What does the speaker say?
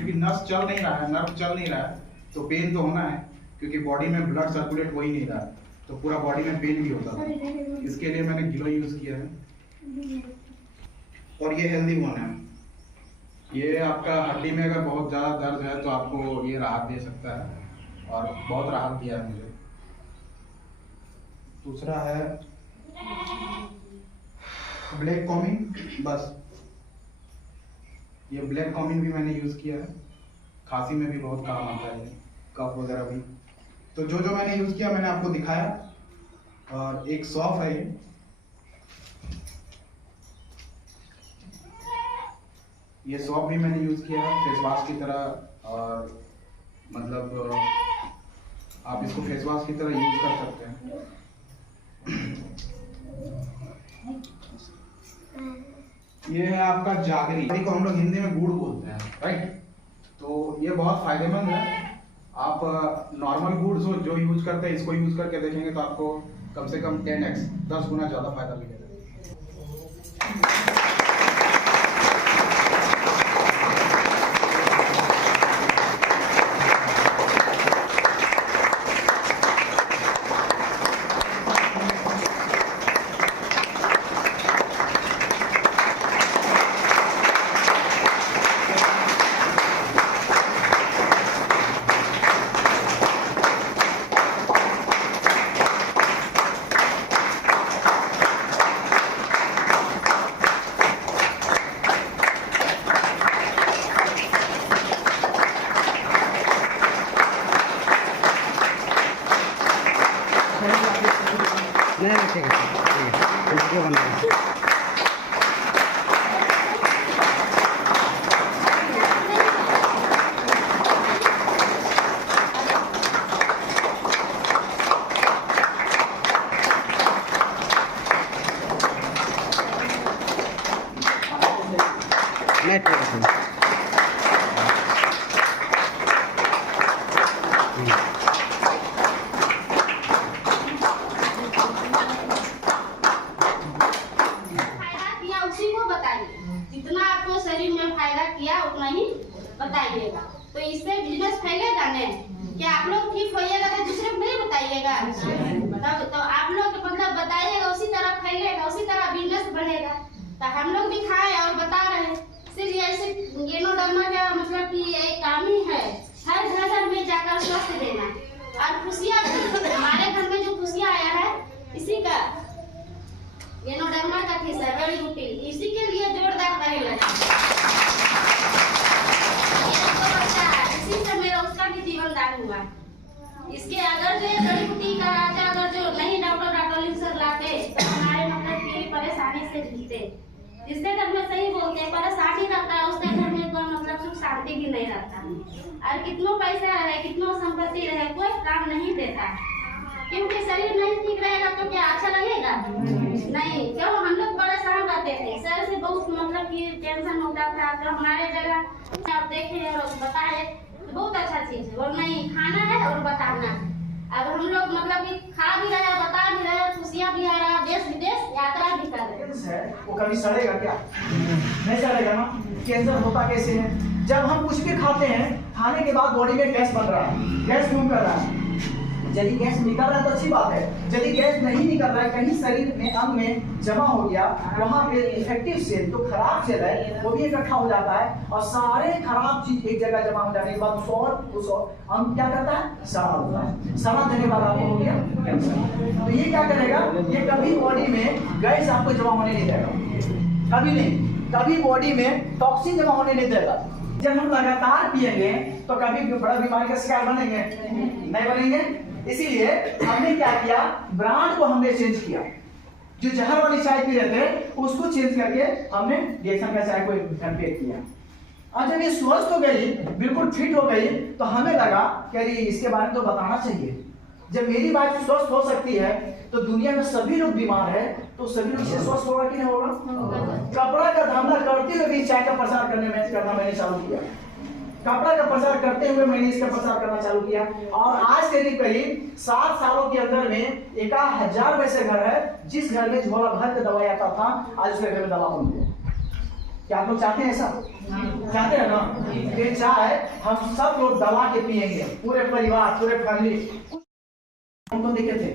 क्योंकि नस चल नहीं रहा है, नर्व चल नहीं रहा है, तो पेन तो होना है, क्योंकि बॉडी में ब्लड सर्कुलेट हो ही नहीं रहा है, तो पूरा बॉडी में पेन भी होता था। इसके लिए मैंने गिलो यूज़ किया है। और ये हेल्दी बोन है, ये आपका हड्डी में अगर बहुत ज़्यादा दर्द है तो आपको ये राहत दे सकता है, और बहुत राहत दिया है मुझे। दूसरा है ब्लैक कॉमिन। बस ये ब्लैक कॉमिन भी मैंने यूज़ किया है, खांसी में भी बहुत काम आता है, कफ वगैरह भी। तो जो जो मैंने यूज़ किया मैंने आपको दिखाया। और एक सॉफ है ये सॉफ भी मैंने यूज़ किया है फेस वॉश की तरह, और मतलब आप इसको फेस वॉश की तरह यूज़ कर सकते हैं। ये है आपका जागरी को हम लोग हिंदी में गुड़ बोलते हैं, राइट। तो ये बहुत फायदेमंद है। आप नॉर्मल गुड़ जो यूज करते हैं इसको यूज करके देखेंगे तो आपको कम से कम 10x 10 गुना ज़्यादा फायदा मिलेगा। नहीं ठीक है, वीडियो बना नहीं ठीक है। जितना आपको शरीर में फायदा किया उतना ही बताइएगा, तो इससे बिजनेस फैलेगा न। क्या आप लोग ठीक होइएगा तो दूसरे को नहीं बताइएगा, तब तो आप लोग मतलब बताइएगा, उसी तरह फैलेगा, उसी तरह बिजनेस बढ़ेगा। तो हम लोग भी खाए और बता रहे हैं। सिर्फ ऐसे गेनोडर्मा का मतलब कि एक काम ही है, हर घर में जाकर स्वस्थ देना और खुशियाँ। हमारे घर में जो खुशियाँ आया है इसी का गेनोडर्मा का ठेसा जड़ी बूटी, इसी के लिए जोरदार रहेगा। इसी से मेरा उसका भी जीवन दान हुआ। इसके अगर जो जड़ी बूटी का राजा अगर जो नहीं डॉक्टर सर लाते तो हमारे मतलब की परेशानी से जीते। जिसके घर में सही बोलते हैं परेशानी रहता है उसके घर में कोई मतलब सुख शांति भी नहीं रहता। और कितनों पैसा रहे कितनों संपत्ति रहे कोई काम नहीं देता, क्योंकि शरीर नहीं ठीक रहेगा तो क्या अच्छा लगेगा? नहीं। क्यों हम लोग परेशान रहते थे, सर से बहुत मतलब कि टेंशन होता था। तो हमारे जगह आप देखे और बताए तो बहुत अच्छा चीज है। और नहीं खाना है और बताना। अब हम लोग मतलब कि खा भी रहे बता भी रहे, खुशियाँ भी आ रहा, देश विदेश यात्रा भी कर रहे। वो कभी सड़ेगा क्या? नहीं सड़ेगा ना। कैंसर होता कैसे है? जब हम कुछ भी खाते हैं, खाने के बाद बॉडी में गैस बन रहा है, गैस क्यों कर रहा है? यदि गैस निकल रहा है तो अच्छी बात है। यदि गैस नहीं निकल रहा है, कहीं शरीर में अंग में जमा हो गया, वहाँ पे इफेक्टिव सेल जो खराब सेल है वो भी इकट्ठा हो जाता है, और सारे खराब चीज एक जगह जमा हो जाने के बाद उस अंग क्या करता है? सड़ा होता है। सड़ा देने वाला आपको हो गया कैंसर। तो ये क्या करेगा? ये कभी बॉडी में गैस आपको जमा होने नहीं देगा, कभी नहीं। कभी बॉडी में टॉक्सिन जमा होने नहीं देगा। जब हम लगातार पिएंगे तो कभी बड़ा बीमारी का शिकार बनेंगे? नहीं बनेंगे। इसीलिए हमने क्या किया? ब्रांड को हमने चेंज किया। जो जहर वाली चाय पी रहे थे उसको चेंज करके हमने गेसन का चाय को पैक किया। और जब ये स्वस्थ हो गई, बिल्कुल फिट हो गई, तो हमें लगा कि इसके बारे में तो बताना चाहिए। जब मेरी वाइफ स्वस्थ हो सकती है तो दुनिया में सभी लोग बीमार है, तो सभी लोग से स्वस्थ होगा कि नहीं होगा? कपड़ा का धंधा करते हुए भी चाय का प्रसार करना मैंने चालू किया। कपड़ा का प्रसार करते हुए मैंने इसका प्रसार करना चालू किया। और आज से करीब 7 सालों के अंदर में 1000 वैसे घर है जिस घर में झोला भर के दवाई आता था, आज उसके घर में दवा बंद है। क्या आप लोग चाहते हैं ऐसा? चाहते हैं ना? ये चाय हम सब लोग दबा के पिएंगे, पूरे परिवार, पूरे फैमिली। हम तो देखे थे